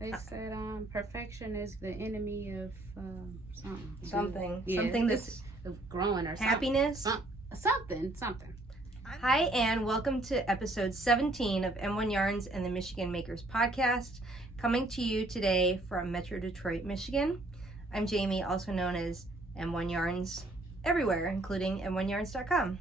They said perfection is the enemy of something. Yeah, something that's growing or happiness. Something. Hi, and welcome to episode 17 of M1 Yarns and the Michigan Makers podcast, coming to you today from Metro Detroit, Michigan. I'm Jamie, also known as M1 Yarns everywhere, including m1yarns.com.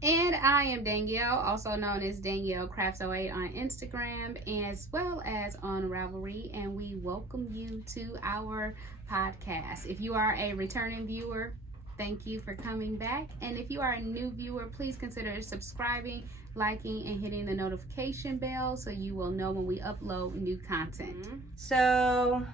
And I am Danielle, also known as Danielle Crafts 08 on Instagram, as well as on Ravelry, and we welcome you to our podcast. If you are a returning viewer, thank you for coming back. And if you are a new viewer, please consider subscribing, liking, and hitting the notification bell so you will know when we upload new content. So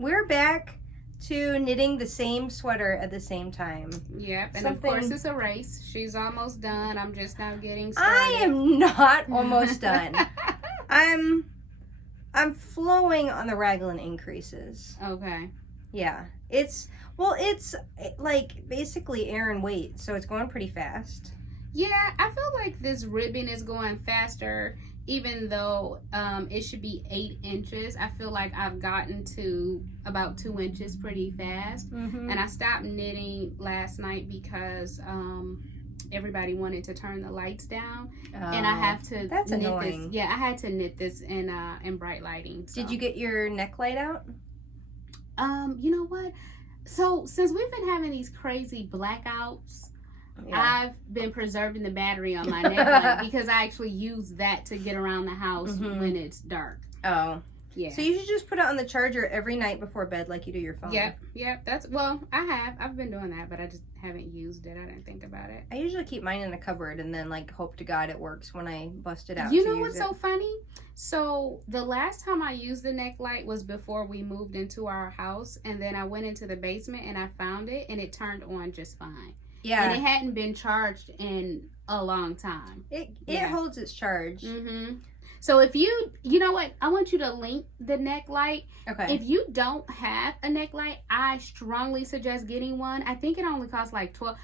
we're back to knitting the same sweater at the same time. Yep, and of course it's a race. She's almost done. I'm just now getting started. I am not almost done. I'm flowing on the raglan increases. Okay. Yeah. It's like basically air and weight, so it's going pretty fast. Yeah, I feel like this ribbon is going faster, even though it should be 8 inches. I feel like I've gotten to about 2 inches pretty fast. Mm-hmm. And I stopped knitting last night because everybody wanted to turn the lights down. And I have to that's knit annoying. this. Yeah, I had to knit this in bright lighting. So. Did you get your neck light out? You know what? So since we've been having these crazy blackouts, Yeah. I've been preserving the battery on my neckline because I actually use that to get around the house when it's dark. Oh. Yeah. So you should just put it on the charger every night before bed like you do your phone. Yep. I've been doing that, but I just haven't used it. I didn't think about it. I usually keep mine in a cupboard and then like hope to God it works when I bust it out. You know what's so funny? So the last time I used the neck light was before we moved into our house, and then I went into the basement and I found it and it turned on just fine. Yeah. And it hadn't been charged in a long time. It holds its charge. Mm-hmm. So if you know what, I want you to link the neck light. Okay. If you don't have a neck light, I strongly suggest getting one. I think it only costs like $12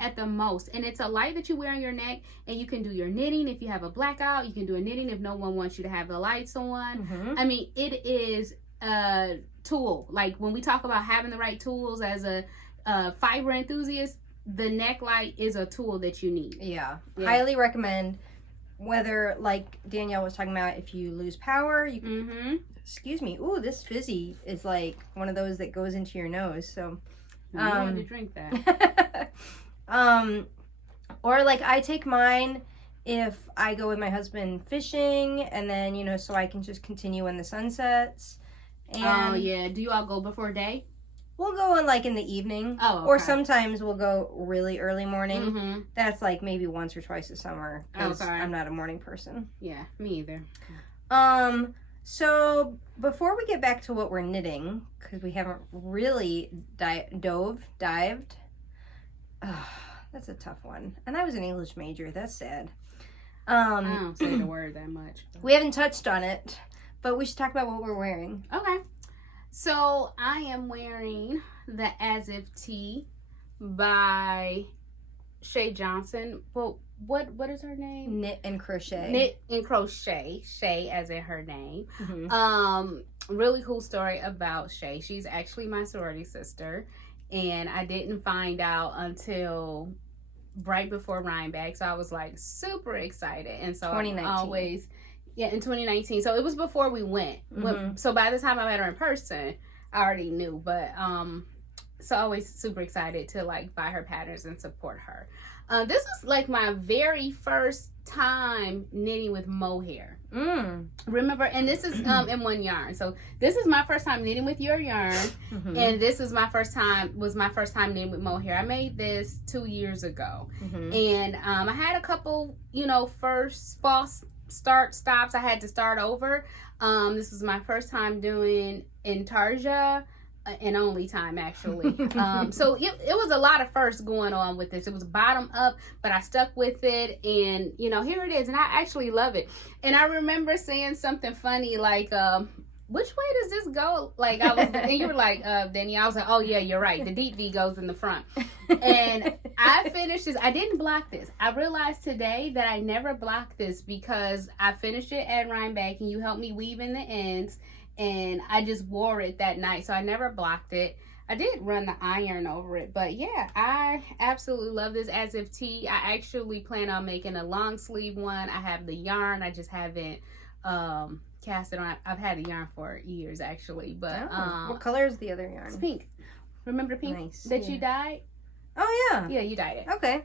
at the most, and it's a light that you wear on your neck, and you can do your knitting if you have a blackout. You can do a knitting if no one wants you to have the lights on. Mm-hmm. I mean, it is a tool. Like when we talk about having the right tools as a fiber enthusiast, the neck light is a tool that you need. Yeah. Highly recommend. Whether, like Danielle was talking about, if you lose power, you can, excuse me, ooh, this fizzy is like one of those that goes into your nose, so You want to drink that. or like I take mine if I go with my husband fishing, and then so I can just continue when the sun sets. And oh yeah, do you all go before day? We'll go in the evening. Oh, okay. Or sometimes we'll go really early morning. Mm-hmm. That's like maybe once or twice a summer, because Okay. I'm not a morning person. Yeah, me either. So before we get back to what we're knitting, because we haven't really dived. That's a tough one. And I was an English major. That's sad. I don't say the word that much. We haven't touched on it, but we should talk about what we're wearing. Okay. So I am wearing the As If Tee by Shay Johnson. Well, what is her name? Knit and crochet. Knit and crochet. Shay, as in her name. Mm-hmm. Really cool story about Shay. She's actually my sorority sister, and I didn't find out until right before Rhinebeck. So I was like super excited, and so 2019. in 2019. So it was before we went. Mm-hmm. So by the time I met her in person, I already knew. But so always super excited to like buy her patterns and support her. This was like my very first time knitting with mohair. Remember, and this is M1 yarn. So this is my first time knitting with your yarn, and this is my first time knitting with mohair. I made this 2 years ago, and I had a couple, first false start stops. I had to start over. This was my first time doing intarsia, and only time actually. So it was a lot of firsts going on with this. It was bottom up, but I stuck with it, and here it is, and I actually love it. And I remember saying something funny like which way does this go? Like, and you were like, Danielle, I was like, oh yeah, you're right. The deep V goes in the front. And I finished this. I didn't block this. I realized today that I never blocked this because I finished it at Rhinebeck and you helped me weave in the ends, and I just wore it that night. So I never blocked it. I did run the iron over it, but yeah, I absolutely love this as if tee. I actually plan on making a long sleeve one. I have the yarn. I just haven't cast it on. I've had the yarn for years actually, but what color is the other yarn? It's pink. Remember the pink that you dyed? Oh yeah. Yeah, you dyed it. Okay.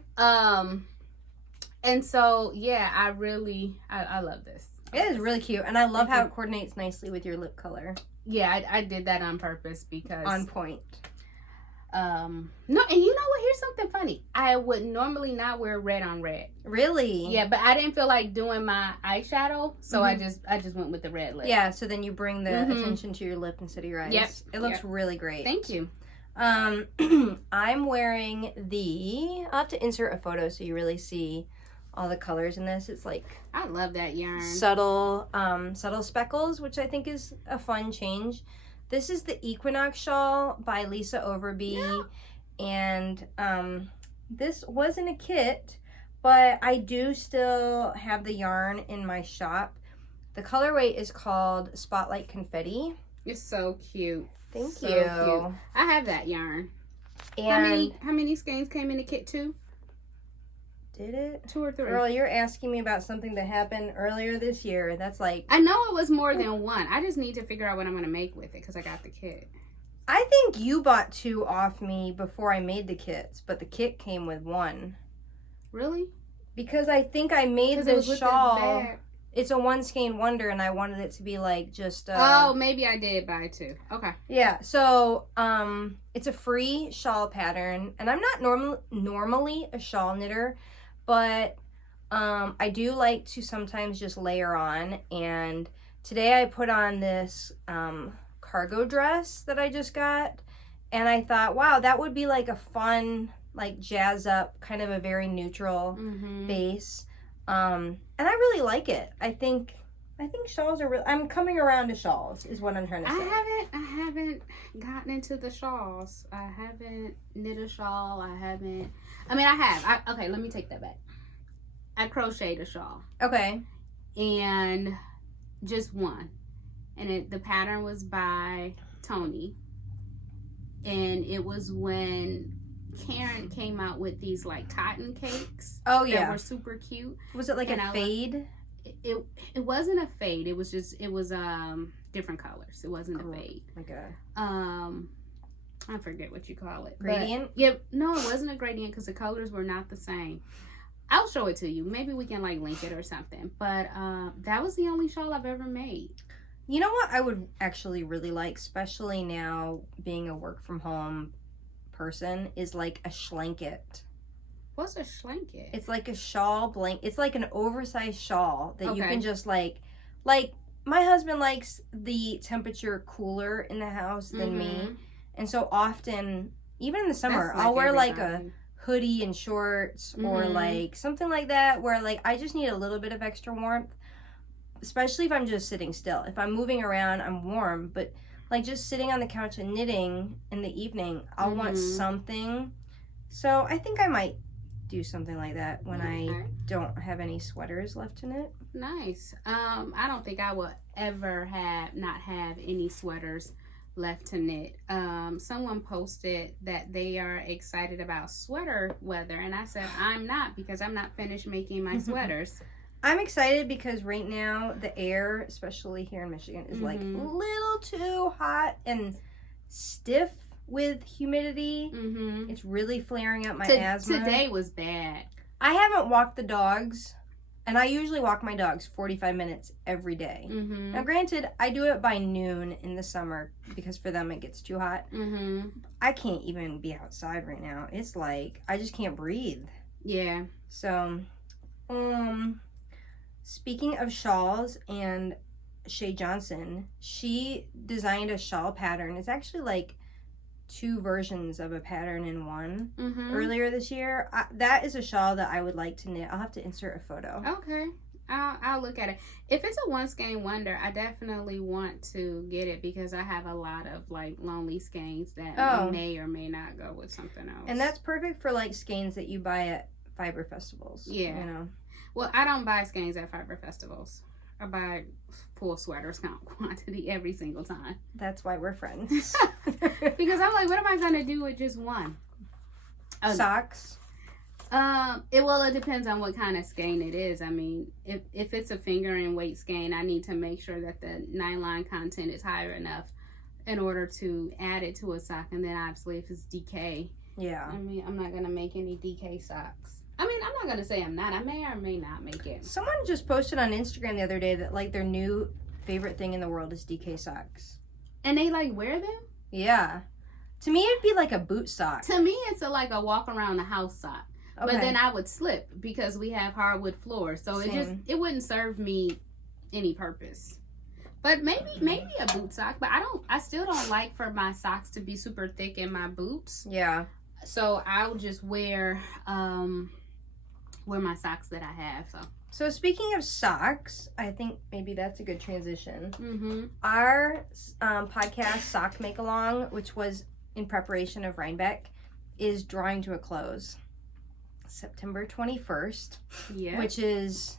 And so yeah, I really I love this. It is really cute, and I love how it coordinates nicely with your lip color. Yeah, I did that on purpose because on point. No, and you know what? Here's something funny. I would normally not wear red on red. Really? Yeah, but I didn't feel like doing my eyeshadow, so I just went with the red lip. Yeah, so then you bring the attention to your lip instead of your eyes. Yep. It looks really great. Thank you. I'm wearing I'll have to insert a photo so you really see all the colors in this. It's like I love that yarn. Subtle speckles, which I think is a fun change. This is the Equinox Shawl by Lisa Overby, and this wasn't a kit, but I do still have the yarn in my shop. The colorway is called Spotlight Confetti. It's so cute. Thank you. Cute. I have that yarn. And how many skeins came in the kit? 2? Did it? 2 or 3? Girl, you're asking me about something that happened earlier this year. That's like... I know it was more than 1. I just need to figure out what I'm going to make with it because I got the kit. I think you bought 2 off me before I made the kits, but the kit came with 1. Really? Because I think I made this shawl. It's a 1 skein wonder, and I wanted it to be like just... oh, maybe I did buy 2. Okay. Yeah, so it's a free shawl pattern, and I'm not normally a shawl knitter, but I do like to sometimes just layer on, and today I put on this cargo dress that I just got, and I thought, wow, that would be like a fun, like jazz up, kind of a very neutral base, and I really like it. I think shawls are I'm coming around to shawls is what I'm trying to say. I haven't gotten into the shawls. I haven't knit a shawl. I have. Okay, let me take that back. I crocheted a shawl. Okay. And just one. And the pattern was by Tony. And it was when Karen came out with these like cotton cakes. Oh yeah. That were super cute. Was it like a fade? It wasn't a fade. It was different colors. It wasn't a fade. Okay. I forget what you call it. Gradient? No, it wasn't a gradient because the colors were not the same. I'll show it to you. Maybe we can like link it or something. But that was the only shawl I've ever made. You know what I would actually really like, especially now being a work from home person, is like a schlanket. What's a schlanket? It's like a shawl blanket. It's like an oversized shawl that you can just like my husband likes the temperature cooler in the house than me. And so often, even in the summer, I'll wear like a hoodie and shorts or like something like that where like I just need a little bit of extra warmth, especially if I'm just sitting still. If I'm moving around, I'm warm, but like just sitting on the couch and knitting in the evening, I'll want something. So I think I might do something like that when I don't have any sweaters left to knit. Nice. I don't think I will ever not have any sweaters left to knit. Someone posted that they are excited about sweater weather, and I said I'm not, because I'm not finished making my sweaters. I'm excited because right now the air, especially here in Michigan, is like a little too hot and stiff with humidity. It's really flaring up my asthma. Today was bad. I haven't walked the dogs, and I usually walk my dogs 45 minutes every day. Now granted, I do it by noon in the summer because for them it gets too hot. I can't even be outside right now. It's like I just can't breathe. Yeah. So speaking of shawls and Shay Johnson, she designed a shawl pattern. It's actually like 2 versions of a pattern in one earlier this year. That is a shawl that I would like to knit. I'll have to insert a photo. Okay. I'll look at it. If it's a one skein wonder, I definitely want to get it because I have a lot of like lonely skeins that may or may not go with something else. And that's perfect for like skeins that you buy at fiber festivals. Yeah. You know. Well, I don't buy skeins at fiber festivals. I buy full sweaters quantity every single time. That's why we're friends. Because I'm like, what am I gonna do with just one? Socks. It depends on what kind of skein it is. I mean, if it's a finger and weight skein, I need to make sure that the nylon content is higher enough in order to add it to a sock. And then obviously if it's DK, yeah. I mean, I'm not gonna make any DK socks. I mean, I'm not gonna say I'm not. I may or may not make it. Someone just posted on Instagram the other day that like their new favorite thing in the world is DK socks. And they like wear them? Yeah. To me, it'd be like a boot sock. To me, it's like a walk around the house sock. Okay. But then I would slip because we have hardwood floors, so it wouldn't serve me any purpose. But maybe a boot sock. But I still don't like for my socks to be super thick in my boots. Yeah. So I'll just wear my socks that I have. So speaking of socks, I think maybe that's a good transition. Mm-hmm. Our podcast sock make along, which was in preparation of Rhinebeck, is drawing to a close. September 21st. Yeah. Which is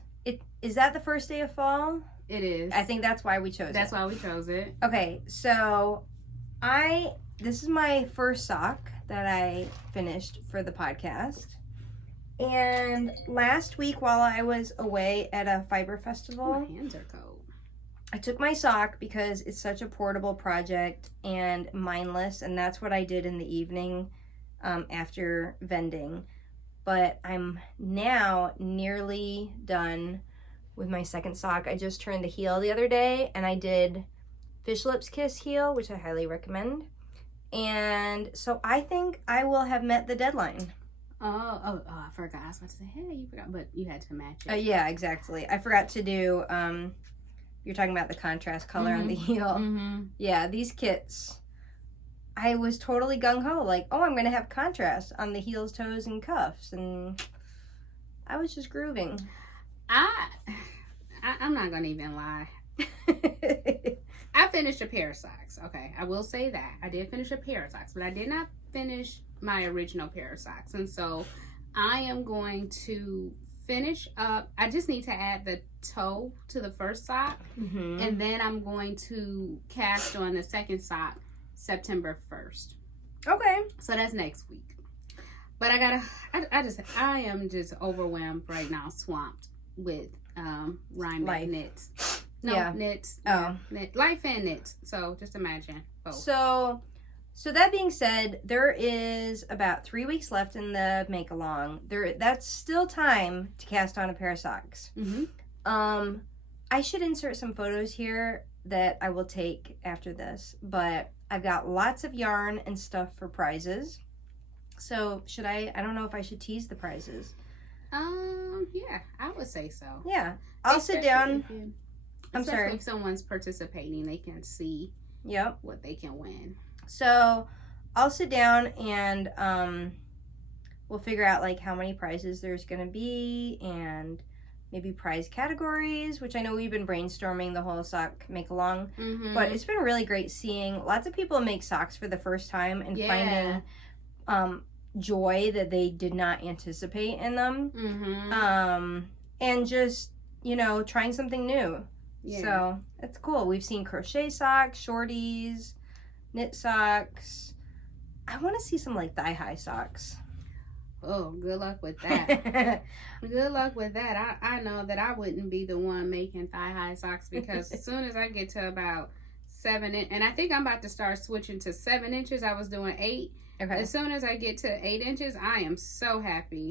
that the first day of fall? It is. I think that's why we chose it. That's why we chose it. Okay, so this is my first sock that I finished for the podcast. And last week while I was away at a fiber festival, my hands are cold. I took my sock because it's such a portable project and mindless, and that's what I did in the evening after vending. But I'm now nearly done with my second sock. I just turned the heel the other day, and I did Fish Lips Kiss heel, which I highly recommend. And so I think I will have met the deadline. Oh, I forgot. I was about to say, hey, you forgot, but you had to match it. Yeah, exactly. I forgot to do, you're talking about the contrast color on the heel. Mm-hmm. Yeah, these kits, I was totally gung-ho, like, oh, I'm going to have contrast on the heels, toes, and cuffs. And I was just grooving. I'm not going to even lie. I finished a pair of socks. Okay, I will say that. I did finish a pair of socks, but I did not finish my original pair of socks. And so I am going to finish up. I just need to add the toe to the first sock. Mm-hmm. And then I'm going to cast on the second sock September 1st. Okay. So that's next week. But I am just overwhelmed right now, swamped with Rhinebeck knits. No, yeah. Knits. Oh. Knit, life and knits. So just imagine both. So that being said, there is about 3 weeks left in the make along. That's still time to cast on a pair of socks. Mm-hmm. I should insert some photos here that I will take after this, but I've got lots of yarn and stuff for prizes. So I don't know if I should tease the prizes. Yeah, I would say so. Yeah. I'll sit down. I'm sorry. If someone's participating, they can see what they can win. So I'll sit down and we'll figure out like how many prizes there's going to be and maybe prize categories, which I know we've been brainstorming the whole sock make along. Mm-hmm. But it's been really great seeing lots of people make socks for the first time and finding joy that they did not anticipate in them. Mm-hmm. And just, trying something new. Yeah. So it's cool. We've seen crochet socks, shorties, knit socks. I want to see some like thigh-high socks. Oh, good luck with that. Good luck with that. I know that I wouldn't be the one making thigh-high socks because as soon as I get to about 7 inches, and I think I'm about to start switching to 7 inches. I was doing 8. Okay. As soon as I get to 8 inches, I am so happy.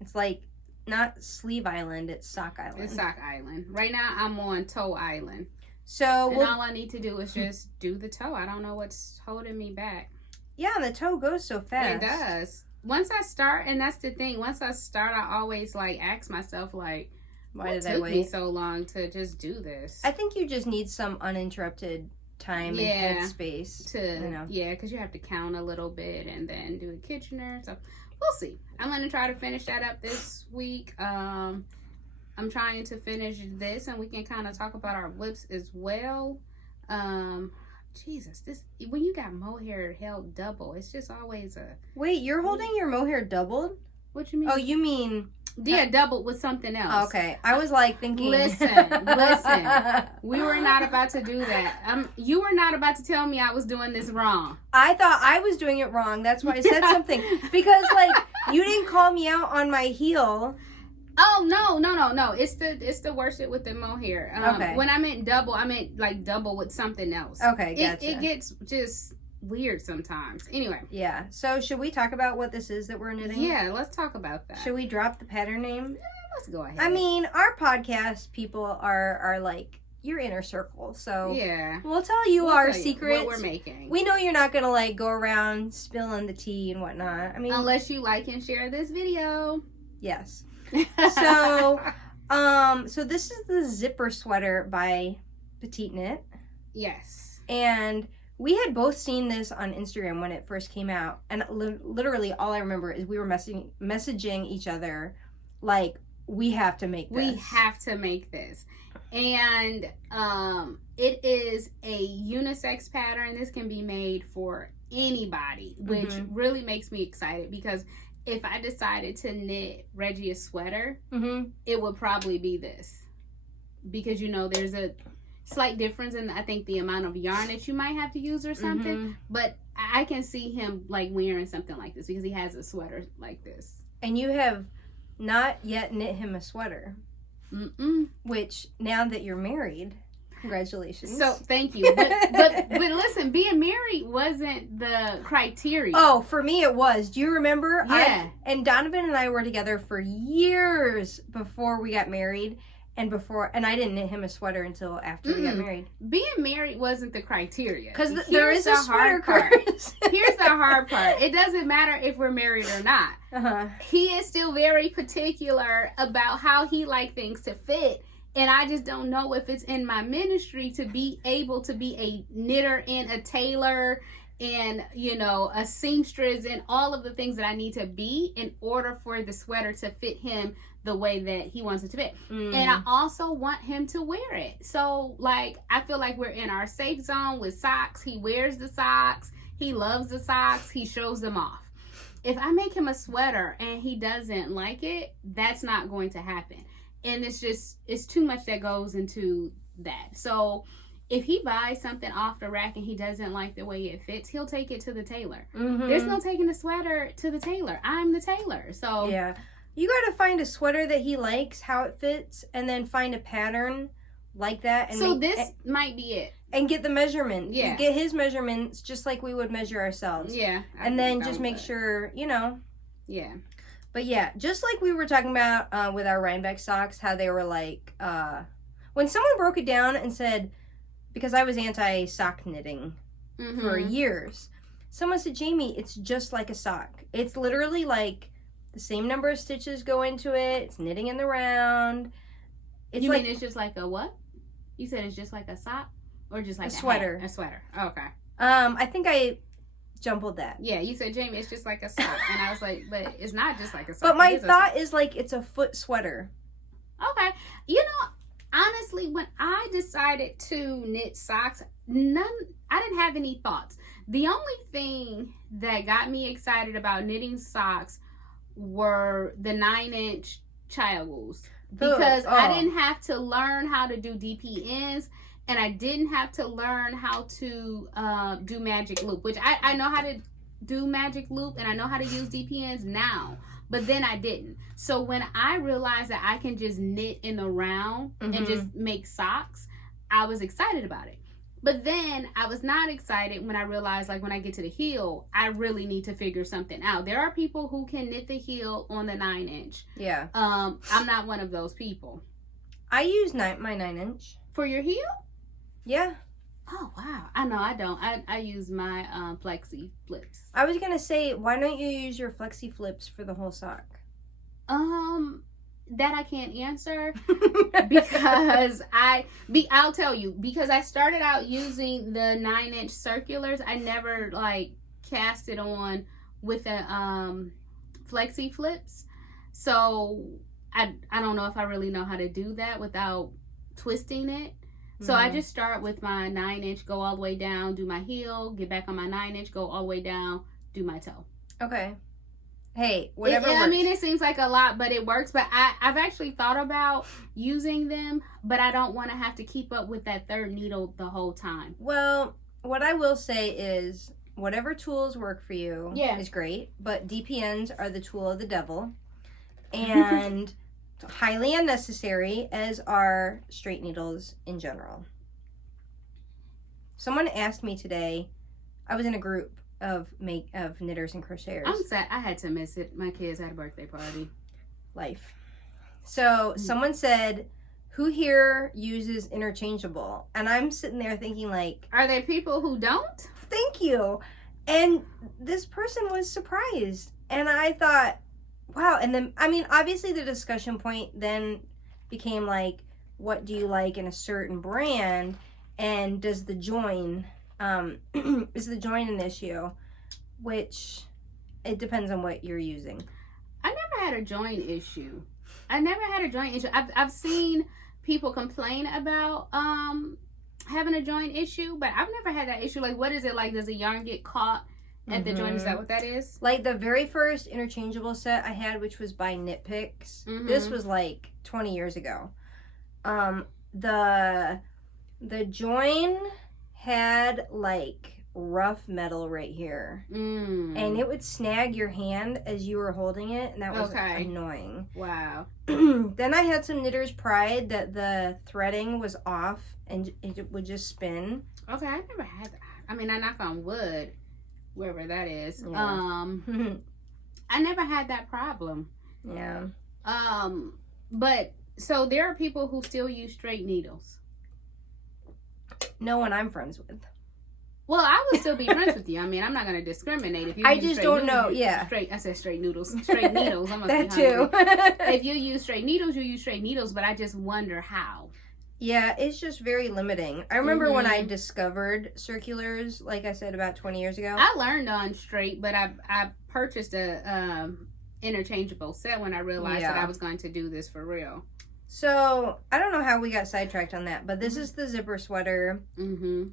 It's like not Sleeve Island, it's Sock Island. It's Sock Island. Right now, I'm on Toe Island. So all I need to do is just do the toe. I don't know what's holding me back. Yeah, and the toe goes so fast. It does. Once I start, and that's the thing, once I start, I always like ask myself like, why did I wait me so long to just do this? I think you just need some uninterrupted time and headspace to because you have to count a little bit and then do a Kitchener. So we'll see. I'm gonna try to finish that up this week. I'm I'm trying to finish this, and we can kind of talk about our whips as well. Jesus, this when you got mohair held double, it's just always a. Wait, you're holding your mohair doubled? What you mean? Oh, you mean? Yeah, doubled with something else. Okay, I was like thinking. Listen. We were not about to do that. You were not about to tell me I was doing this wrong. I thought I was doing it wrong. That's why I said something. Because like you didn't call me out on my heel. Oh no! It's the worship with the mohair. Okay. When I meant double, I meant like double with something else. Okay, gotcha. It gets just weird sometimes. Anyway. Yeah. So should we talk about what this is that we're knitting? Yeah, let's talk about that. Should we drop the pattern name? Let's go ahead. I mean, our podcast people are like your inner circle, so yeah, we'll tell you our tell secrets. What we're making. We know you're not gonna like go around spilling the tea and whatnot. I mean, unless you like and share this video. Yes. So, so this is the zipper sweater by PetiteKnit. Yes. And we had both seen this on Instagram when it first came out, and literally all I remember is we were messaging each other like, we have to make this. We have to make this. And it is a unisex pattern. This can be made for anybody, which really makes me excited, because if I decided to knit Reggie a sweater, it would probably be this. Because, you know, there's a slight difference in, I think, the amount of yarn that you might have to use or something. But I can see him, like, wearing something like this because he has a sweater like this. And you have not yet knit him a sweater. Which, now that you're married, congratulations. So, thank you. But listen, being married wasn't the criteria. Oh, for me it was. Do you remember? Yeah. And Donovan and I were together for years before we got married. And I didn't knit him a sweater until after we got married. Being married wasn't the criteria. Because there is a sweater curse. Here's the hard part. It doesn't matter if we're married or not. He is still very particular about how he likes things to fit. And I just don't know if it's in my ministry to be able to be a knitter and a tailor and, you know, a seamstress and all of the things that I need to be in order for the sweater to fit him the way that he wants it to fit. And I also want him to wear it. So, like, I feel like we're in our safe zone with socks. He wears the socks. He loves the socks. He shows them off. If I make him a sweater and he doesn't like it, that's not going to happen. And it's too much that goes into that. So if he buys something off the rack and he doesn't like the way it fits, he'll take it to the tailor. There's no taking the sweater to the tailor. I'm the tailor. So yeah. You got to find a sweater that he likes, how it fits, and then find a pattern like that. And so this might be it. And get the measurement. Yeah. Get his measurements just like we would measure ourselves. Yeah. And then just make sure, you know. Yeah. But yeah, just like we were talking about with our Rhinebeck socks, how they were like, when someone broke it down and said, because I was anti-sock knitting for years, someone said, Jamie, it's just like a sock. It's literally like the same number of stitches go into it. It's knitting in the round. You mean it's just like a what? You said it's just like a sock? Or just like a sweater? A sweater. Oh, okay. I think I jumbled that. Yeah, you said, Jamie, it's just like a sock. And I was like, but it's not just like a sock. But my thought is like it's a foot sweater. Okay. You know, honestly, when I decided to knit socks, I didn't have any thoughts. The only thing that got me excited about knitting socks were the 9-inch child wools. Because I didn't have to learn how to do DPNs, and I didn't have to learn how to do magic loop, which I know how to do magic loop and I know how to use DPNs now, but then I didn't. So when I realized that I can just knit in the round and just make socks, I was excited about it. But then I was not excited when I realized, like, when I get to the heel, I really need to figure something out. There are people who can knit the heel on the 9-inch. Yeah. I'm not one of those people. I use my 9-inch. For your heel? Yeah. Oh, wow. I know I don't. I use my flexi flips. I was going to say, why don't you use your flexi flips for the whole sock? That I can't answer because I'll tell you, because I started out using the 9-inch circulars. I never like cast it on with the flexi flips. So I don't know if I really know how to do that without twisting it. So I just start with my 9-inch, go all the way down, do my heel, get back on my 9-inch, go all the way down, do my toe. Okay. Hey, whatever works. I mean, it seems like a lot, but it works. But I've actually thought about using them, but I don't want to have to keep up with that third needle the whole time. Well, what I will say is whatever tools work for you is great, but DPNs are the tool of the devil and highly unnecessary, as are straight needles in general. Someone asked me today, I was in a group of knitters and crocheters. I'm sad I had to miss it. My kids had a birthday party. Life. So someone said, who here uses interchangeable? And I'm sitting there thinking like, are there people who don't? Thank you. And this person was surprised. And I thought, wow. And then, I mean, obviously the discussion point then became like, what do you like in a certain brand? And does the join, is the join an issue? Which, it depends on what you're using. I never had a join issue. I've seen people complain about having a join issue, but I've never had that issue. Like, what is it like? Does the yarn get caught at the joint? Is that what that is? Like the very first interchangeable set I had, which was by Knit Picks. This was like 20 years ago. The join had like rough metal right here, and it would snag your hand as you were holding it, and that was annoying. Wow. Then I had some Knitter's Pride that the threading was off and it would just spin. Okay, I never had that. I mean, I knock on wood wherever that is. Yeah. I never had that problem. Yeah. But so there are people who still use straight needles. No one I'm friends with. Well, I would still be friends with you. I mean, I'm not going to discriminate. If you I just don't know. Yeah. I said straight noodles. Straight needles. I must that be too. If you use straight needles, you use straight needles. But I just wonder how. Yeah, it's just very limiting. I remember when I discovered circulars, like I said, about 20 years ago. I learned on straight, but I purchased a interchangeable set when I realized that I was going to do this for real. So, I don't know how we got sidetracked on that, but this is the zipper sweater.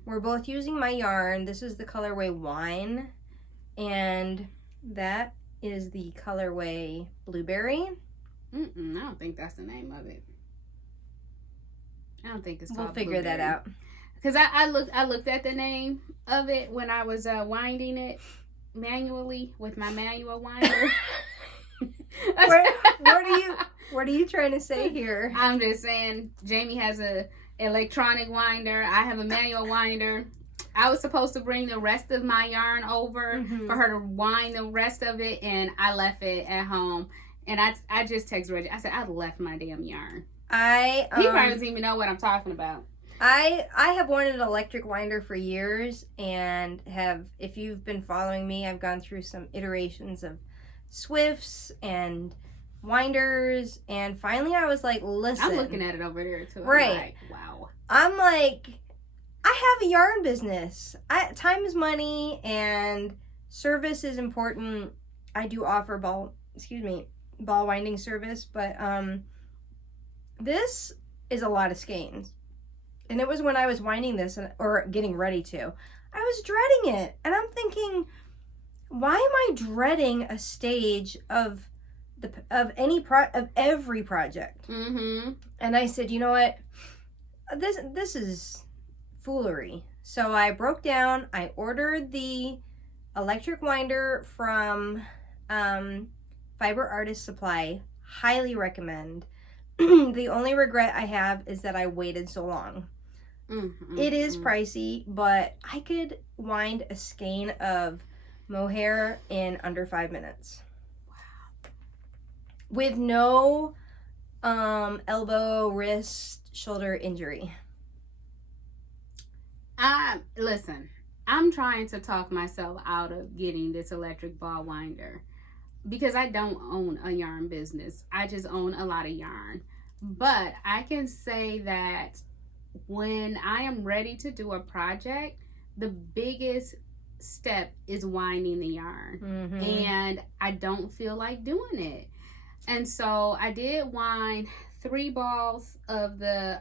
We're both using my yarn. This is the colorway Wine, and that is the colorway Blueberry. I don't think that's the name of it. I don't think it's called We'll figure that out. Because I looked at the name of it when I was winding it manually with my manual winder. What are you trying to say here? I'm just saying, Jamie has a electronic winder. I have a manual winder. I was supposed to bring the rest of my yarn over for her to wind the rest of it, and I left it at home. And I just texted Reggie. I said, I left my damn yarn. He probably doesn't even know what I'm talking about. I have wanted an electric winder for years, and if you've been following me, I've gone through some iterations of Swifts and winders, and finally I was like, listen. I'm looking at it over there too. Right. I'm like, wow. I'm like, I have a yarn business. Time is money, and service is important. I do offer ball winding service, but this is a lot of skeins. And it was when I was winding this or getting ready to, I was dreading it. And I'm thinking, why am I dreading a stage of every project? And I said, you know what? This is foolery. So I broke down. I ordered the electric winder from Fiber Artist Supply. Highly recommend. The only regret I have is that I waited so long. It is pricey, but I could wind a skein of mohair in under 5 minutes. Wow. With no elbow, wrist, shoulder injury. Listen, I'm trying to talk myself out of getting this electric ball winder because I don't own a yarn business. I just own a lot of yarn. But I can say that when I am ready to do a project, the biggest step is winding the yarn. And I don't feel like doing it. And so I did wind 3 balls of the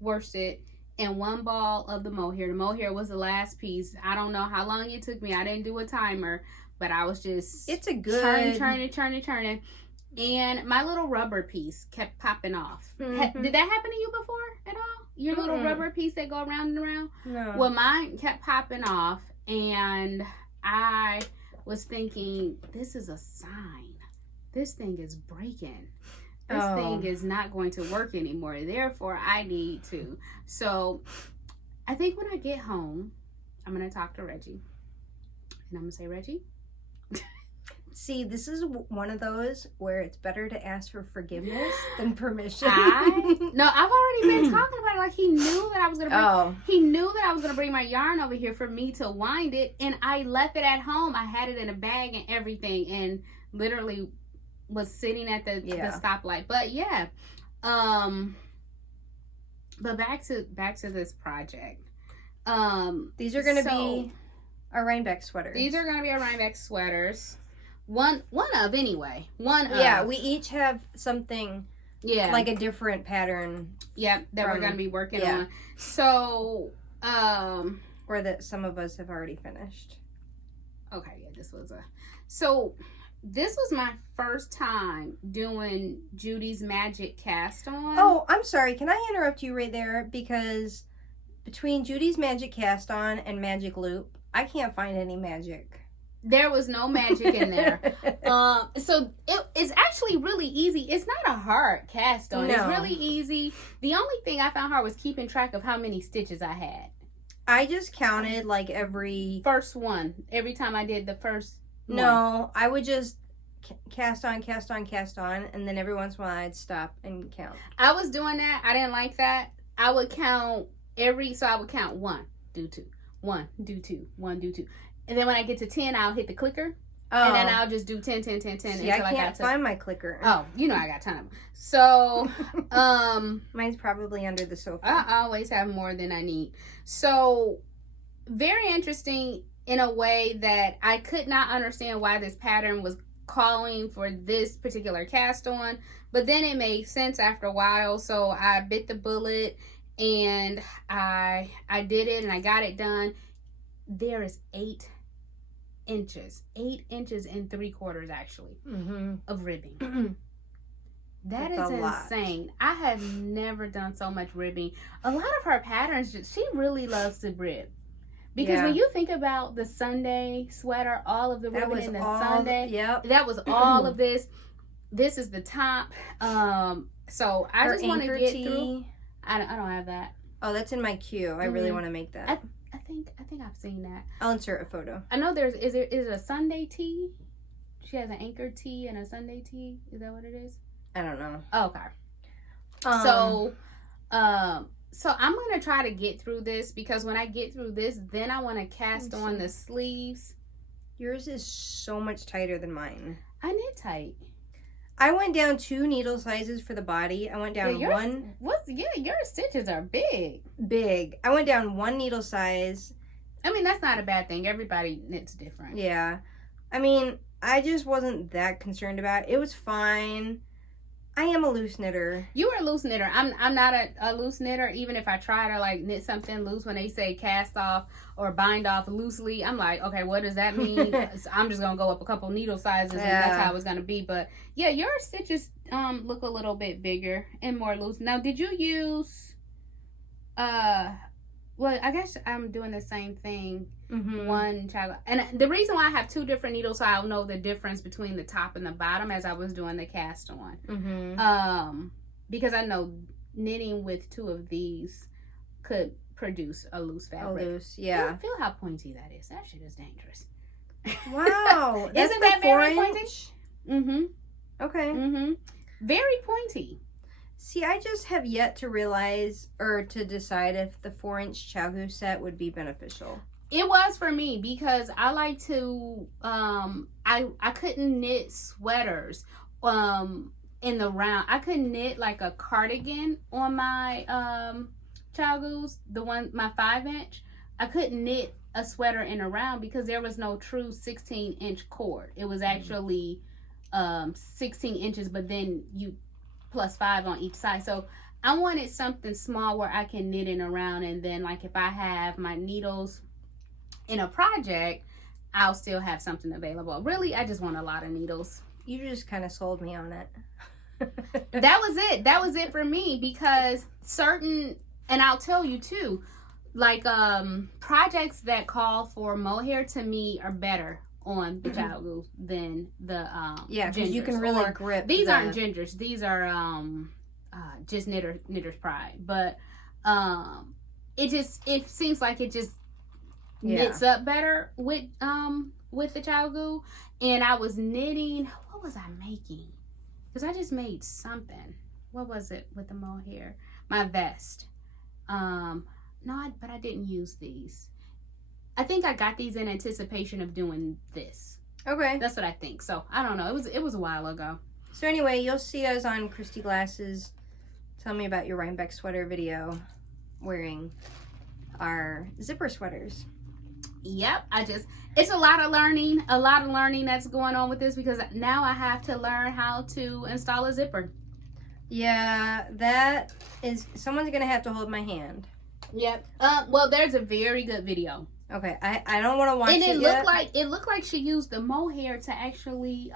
worsted and 1 ball of the mohair. The mohair was the last piece. I don't know how long it took me. I didn't do a timer, but I was just it's a good churning. And my little rubber piece kept popping off. Mm-hmm. Did that happen to you before at all? Your little rubber piece that go around and around? No. Well, mine kept popping off, and I was thinking, this is a sign. This thing is breaking. This thing is not going to work anymore. Therefore, I need to. So, I think when I get home, I'm going to talk to Reggie. And I'm going to say, Reggie? See, this is one of those where it's better to ask for forgiveness than permission. No, I've already been talking about it. Like, he knew that I was going to bring... He knew that I was going to bring my yarn over here for me to wind it. And I left it at home. I had it in a bag and everything. And literally... was sitting at the stoplight. But yeah, but back to this project. These are gonna be our Rhinebeck sweaters. These are gonna be our Rhinebeck sweaters. One of anyway. Yeah, we each have something. Yeah, like a different pattern. Yeah, that we're gonna be working on. So, or that some of us have already finished. Okay, yeah, this was This was my first time doing Judy's Magic cast on. Oh, I'm sorry. Can I interrupt you right there? Because between Judy's Magic cast on and Magic Loop, I can't find any magic. There was no magic in there. So it's actually really easy. It's not a hard cast on. No. It's really easy. The only thing I found hard was keeping track of how many stitches I had. I just counted like every time I did the first one. No, I would just cast on, and then every once in a while I'd stop and count. I was doing that. I didn't like that. I would count I would count 1, do 2, 1, do 2, 1, do 2. And then when I get to 10, I'll hit the clicker. Oh. And then I'll just do 10, 10, 10, 10. See, I can't find my clicker. Oh, you know I got time. So, mine's probably under the sofa. I always have more than I need. So, very interesting in a way that I could not understand why this pattern was calling for this particular cast on. But then it made sense after a while. So, I bit the bullet and I did it and I got it done. There is 8 inches and 3/4 actually of ribbing. That is insane. I have never done so much ribbing. A lot of her patterns, she really loves to rib. Because when you think about the Sunday sweater, all of the ribbon in the Sunday, that was all of this. This is the top. So I just want to get through. I don't have that. Oh, that's in my queue. I really want to make that. I think I've seen that. I'll insert a photo. I know is it a Sunday tee? She has an anchor tee and a Sunday tee. Is that what it is? I don't know. Oh, okay. So I'm gonna try to get through this because when I get through this, then I want to cast on the sleeves. Yours is so much tighter than mine. I knit tight. I went down 2 needle sizes for the body. I went down one. Your stitches are big. Big. I went down 1 needle size. I mean, that's not a bad thing. Everybody knits different. Yeah. I mean, I just wasn't that concerned about it. It was fine. I am a loose knitter. You are a loose knitter. I'm not a loose knitter. Even if I try to like knit something loose, when they say cast off or bind off loosely, I'm like, okay, what does that mean? So I'm just gonna go up a couple needle sizes and that's how it's gonna be. But yeah, your stitches look a little bit bigger and more loose. Now, did you use well, I guess I'm doing the same thing. One child, and the reason why I have 2 different needles, so I'll know the difference between the top and the bottom as I was doing the cast on. Because I know knitting with 2 of these could produce a loose fabric. Feel how pointy that is. That shit is dangerous. Wow, isn't that very pointy? Okay. Very pointy. See, I just have yet to realize or to decide if the 4-inch chow goose set would be beneficial. It was for me because I like to, I couldn't knit sweaters in the round. I couldn't knit like a cardigan on my chow goose, my 5-inch. I couldn't knit a sweater in a round because there was no true 16-inch cord. It was actually 16 inches, but then you plus 5 on each side. So I wanted something small where I can knit in around, and then like if I have my needles in a project, I'll still have something available. Really, I just want a lot of needles. You just kind of sold me on it. That was it for me, because certain, and I'll tell you too, like projects that call for mohair to me are better on the child glue than the yeah, because you can gingers. really Or grip. these aren't gingers, these are just knitter's pride, but it seems like it just knits up better with the child glue. And I was knitting, what was I making? Because I just made something. What was it with the mohair? My vest. But I didn't use these. I think I got these in anticipation of doing this. Okay. That's what I think. So I don't know. It was a while ago. So anyway, you'll see us on Christy Glass's Tell Me About Your Rhinebeck Sweater video wearing our zipper sweaters. Yep. It's a lot of learning that's going on with this, because now I have to learn how to install a zipper. Yeah, that is, someone's gonna have to hold my hand. Yep. Well, there's a very good video. Okay, I don't want to watch and it yet. It looked like she used the mohair to actually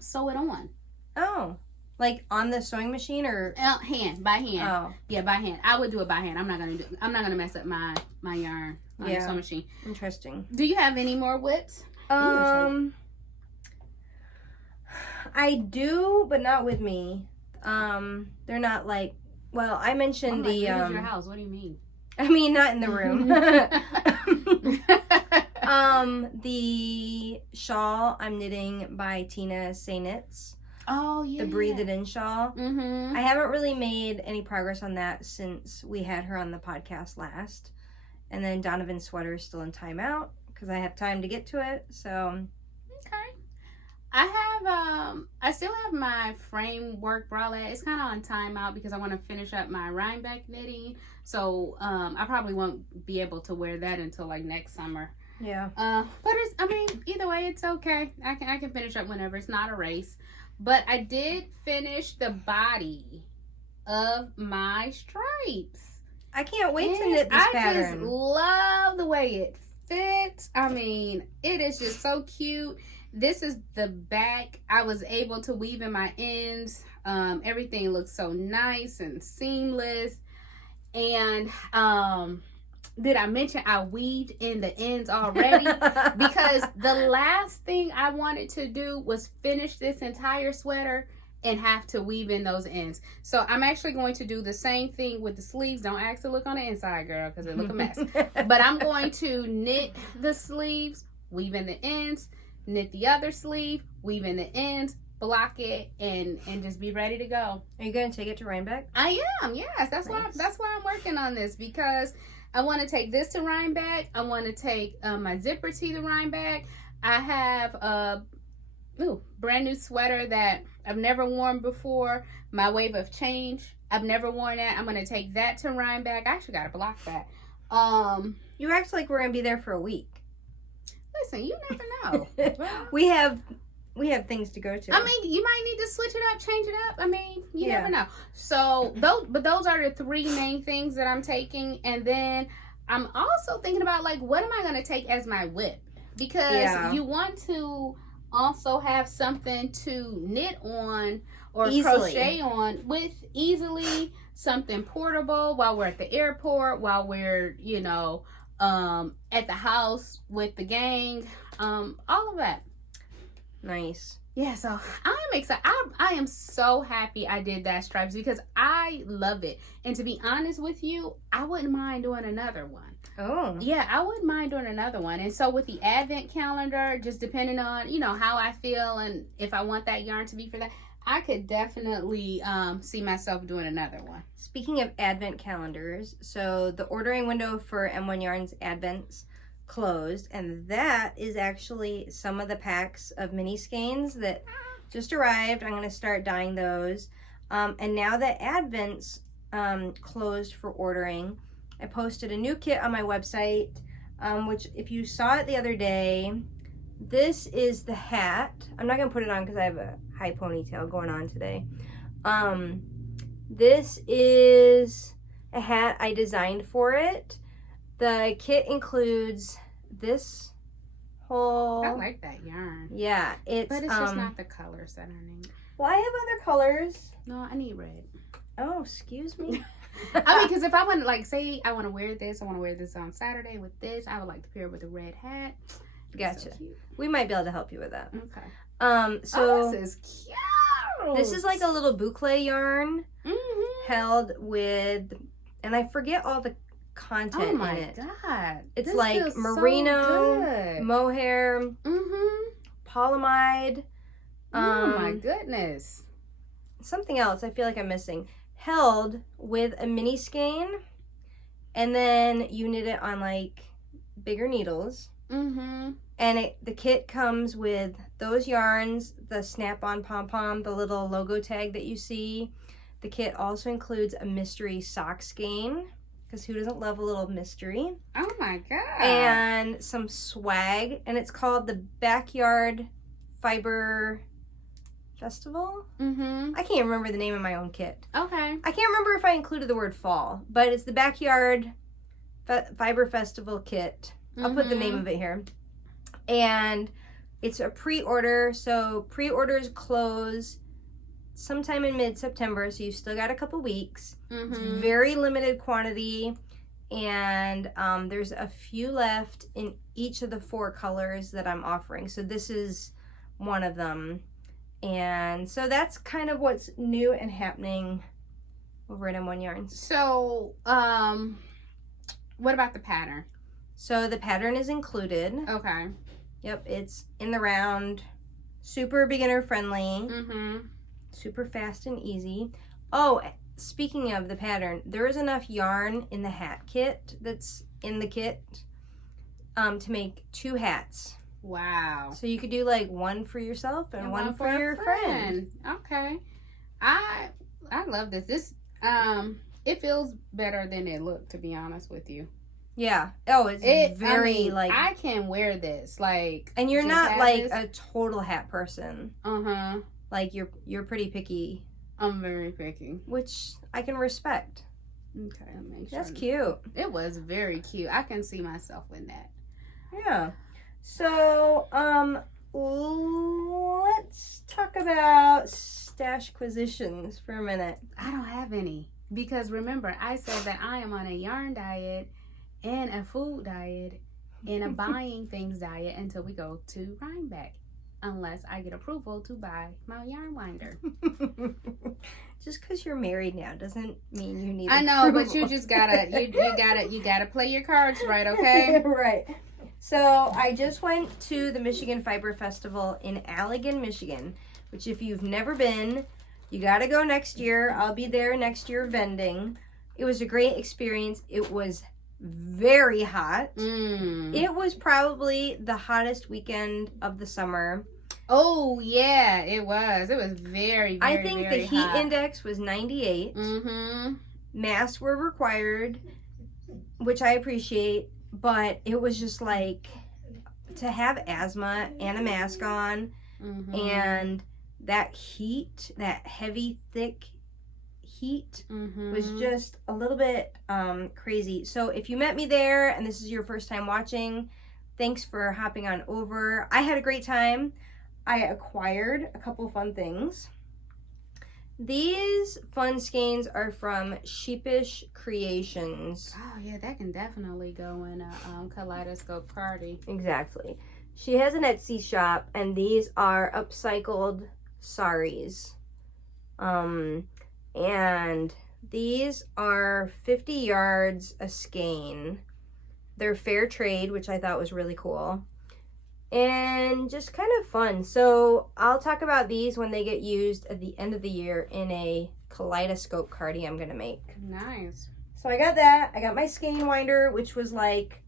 sew it on. Oh, like on the sewing machine or by hand. Oh, yeah, by hand. I would do it by hand. I'm not gonna mess up my yarn on the sewing machine. Interesting. Do you have any more whips? I do, but not with me. They're not like. Well, I mentioned the. This is your house. What do you mean? I mean, not in the room. The shawl I'm knitting by Tina Say Knits. Oh, yeah. The Breathe It In shawl. Mm-hmm. I haven't really made any progress on that since we had her on the podcast last. And then Donovan's sweater is still in timeout because I have time to get to it. So. Okay. I still have my framework bralette. It's kind of on timeout because I want to finish up my Rhinebeck knitting. So I probably won't be able to wear that until like next summer. Yeah. But either way, it's okay. I can finish up whenever. It's not a race. But I did finish the body of my stripes. I can't wait to knit this pattern. I just love the way it fits. I mean, it is just so cute. This is the back. I was able to weave in my ends. Everything looks so nice and seamless. And did I mention I weaved in the ends already? Because the last thing I wanted to do was finish this entire sweater and have to weave in those ends. So I'm actually going to do the same thing with the sleeves. Don't ask to look on the inside, girl, because it look a mess. But I'm going to knit the sleeves, weave in the ends, knit the other sleeve, weave in the ends, block it, and just be ready to go. Are you going to take it to Rhinebeck? I am, yes. That's nice. why I'm working on this, because I want to take this to Rhinebeck. I want to take my zipper tee to Rhinebeck. I have a brand new sweater that I've never worn before, my Wave of Change. I've never worn that. I'm going to take that to Rhinebeck. I actually got to block that. You act like we're going to be there for a week. Listen, you never know. We have things to go to. I mean, you might need to switch it up, change it up. I mean, you never know. So those are the three main things that I'm taking. And then I'm also thinking about, like, what am I going to take as my whip? Because you want to also have something to knit on or crochet on with easily, something portable while we're at the airport, while we're, at the house with the gang, all of that. Nice. Yeah, so I am excited. I am so happy I did that stripes because I love it. And to be honest with you, I wouldn't mind doing another one. Oh. Yeah, I wouldn't mind doing another one. And so with the advent calendar, just depending on, how I feel and if I want that yarn to be for that, I could definitely see myself doing another one. Speaking of advent calendars, so the ordering window for M1 Yarns Advents closed, and that is actually some of the packs of mini skeins that just arrived. I'm going to start dyeing those. And now that Advents closed for ordering, I posted a new kit on my website, which if you saw it the other day, this is the hat. I'm not going to put it on because I have a high ponytail going on today. This is a hat I designed for it. The kit includes this whole... I like that yarn. Yeah, it's... But it's just not the colors that I need. Well, I have other colors. No, I need red. Oh, excuse me. I mean, because if I want to, like, say I want to wear this on Saturday with this, I would like to pair it with a red hat. Gotcha. So cute. We might be able to help you with that. Okay. So this is cute. this is like a little boucle yarn held with, and I forget all the content in it. Oh my god! It's this like feels merino, so good. mohair, polyamide. Oh my goodness! Something else I feel like I'm missing. Held with a mini skein, and then you knit it on like bigger needles. And the kit comes with those yarns, the snap-on pom-pom, the little logo tag that you see. The kit also includes a mystery sock skein, because who doesn't love a little mystery? Oh my god! And some swag, and it's called the Backyard Fiber Festival. I can't remember the name of my own kit. Okay. I can't remember if I included the word fall, but it's the Backyard Fiber Festival kit. I'll put the name of it here. And it's a pre-order, so pre-orders close sometime in mid-September, so you've still got a couple weeks. It's very limited quantity, and there's a few left in each of the 4 colors that I'm offering. So this is one of them. And so that's kind of what's new and happening over at M1 Yarns. So, what about the pattern? So the pattern is included. Okay. Yep, it's in the round, super beginner friendly, super fast and easy. Oh, speaking of the pattern, there is enough yarn in the hat kit that's in the kit to make 2 hats. Wow. So you could do like one for yourself and one for your friend. Okay. I love this. This it feels better than it looked, to be honest with you. Yeah. Oh, it's very like I can wear this like, and you're not like a total hat person. Like you're pretty picky. I'm very picky, which I can respect. Okay, I'll make sure. That's cute. It was very cute. I can see myself in that. Yeah. So, let's talk about stashquisitions for a minute. I don't have any because remember I said that I am on a yarn diet and a food diet and a buying things diet until we go to Rhinebeck, unless I get approval to buy my yarn winder. Just because you're married now doesn't mean you need. I know, but you just gotta you gotta play your cards right, okay? Right. So I just went to the Michigan Fiber Festival in Allegan, Michigan, which if you've never been, you gotta go next year. I'll be there next year vending. It was a great experience. It was very hot. It was probably the hottest weekend of the summer. Oh yeah, it was. It was very, very, I think very the heat hot. index was 98. Masks were required, which I appreciate, but it was just like to have asthma and a mask on and that heat, that heavy, thick heat was just a little bit crazy. So if you met me there and this is your first time watching, thanks for hopping on over. I had a great time. I acquired a couple fun things. These fun skeins are from Sheepish Creations. Oh yeah, that can definitely go in a kaleidoscope party. Exactly. She has an Etsy shop, and these are upcycled saris. And these are 50 yards a skein. They're fair trade, which I thought was really cool. And just kind of fun. So I'll talk about these when they get used at the end of the year in a kaleidoscope cardi I'm gonna make. Nice. So I got that. I got my skein winder, which was like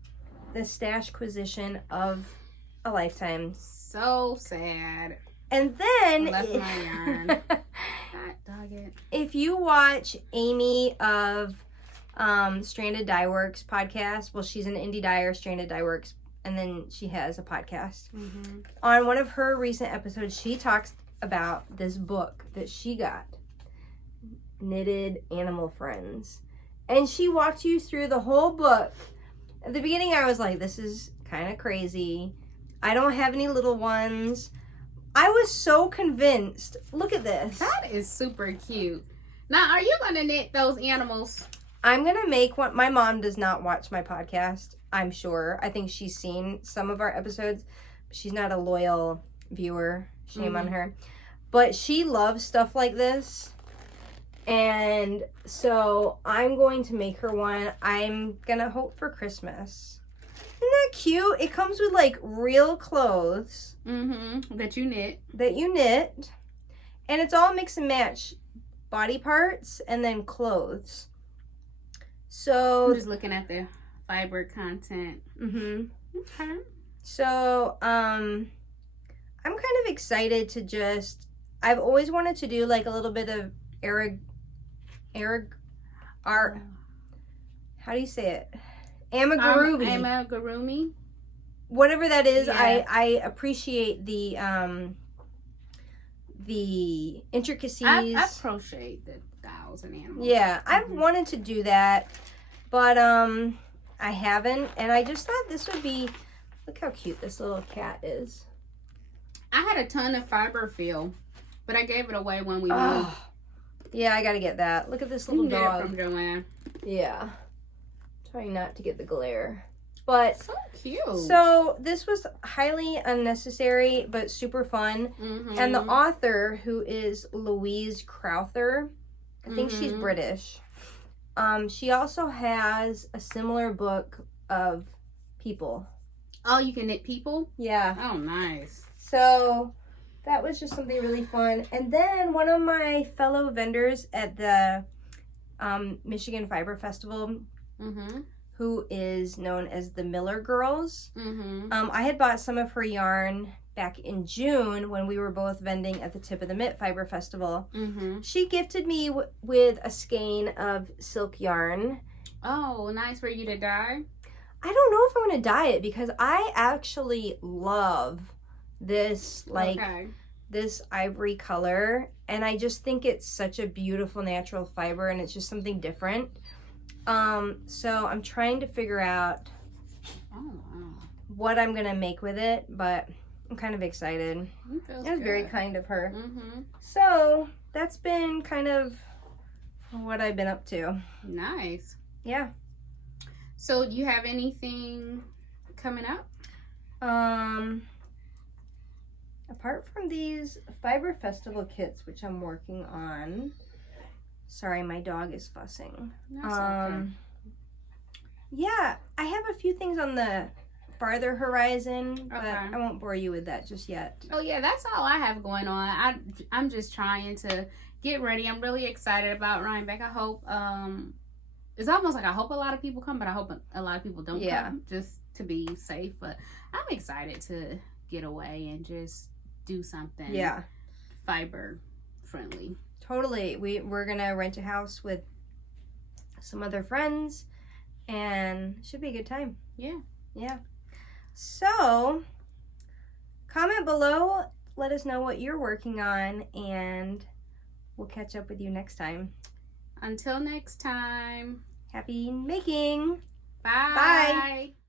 the stashquisition of a lifetime. So sad. And then left my yarn. Hot dog it. If you watch Amy of Stranded Dye Works podcast, well, she's an indie dyer, Stranded Dye Works and then she has a podcast. Mm-hmm. On one of her recent episodes, she talks about this book that she got, Knitted Animal Friends. And she walked you through the whole book. At the beginning, I was like, this is kind of crazy. I don't have any little ones. I was so convinced. Look at this. That is super cute. Now, are you going to knit those animals? I'm going to make one. My mom does not watch my podcast, I'm sure. I think she's seen some of our episodes. But she's not a loyal viewer. Shame on her. But she loves stuff like this. And so I'm going to make her one. I'm going to hope for Christmas. Isn't that cute? It comes with like real clothes. Mm-hmm. That you knit. That you knit. And it's all mix and match. Body parts and then clothes. So I'm just looking at the fiber content. Mm-hmm. Okay. So I'm kind of excited to just, I've always wanted to do like a little bit of how do you say it? Amigurumi. Whatever that is, Yeah. I appreciate the intricacies. I've crocheted the 1,000 animals. Yeah, I've wanted to do that, but I haven't, and I just thought this would be, look how cute this little cat is. I had a ton of fiber fill, but I gave it away when we moved. Yeah, I gotta get that. Look at this You little can get dog. it from Joanne. Yeah. Trying not to get the glare. But So cute. so this was highly unnecessary but super fun. Mm-hmm. And the author, who is Louise Crowther, I think she's Mhm. British. She also has a similar book of people. Oh, you can knit people? Yeah. Oh, nice. So that was just something really fun. And then one of my fellow vendors at the Michigan Fiber Festival, Mm-hmm. who is known as the Miller Girls, Mm-hmm. I had bought some of her yarn back in June when we were both vending at the Tip of the Mitt Fiber Festival. Mm-hmm. She gifted me with a skein of silk yarn. Oh, nice for you to dye. I don't know if I'm going to dye it because I actually love this, like, Okay. this ivory color. And I just think it's such a beautiful natural fiber and it's just something different. So I'm trying to figure out Oh, wow. what I'm going to make with it, but I'm kind of excited. It was very kind of her. Mm-hmm. So that's been kind of what I've been up to. Nice. Yeah. So, do you have anything coming up? Apart from these Fiber Festival kits, which I'm working on. Sorry, my dog is fussing. That's okay. Yeah, I have a few things on the farther horizon, but Okay. I won't bore you with that just yet. Oh yeah, that's all I have going on. I'm just trying to get ready. I'm really excited about Rhinebeck. I hope it's almost like I hope a lot of people come, but I hope a lot of people don't come just to be safe. But I'm excited to get away and just do something fiber friendly. Totally. We're gonna rent a house with some other friends and it should be a good time. Yeah. So comment below, let us know what you're working on, and we'll catch up with you next time. Until next time. Happy making. Bye. Bye.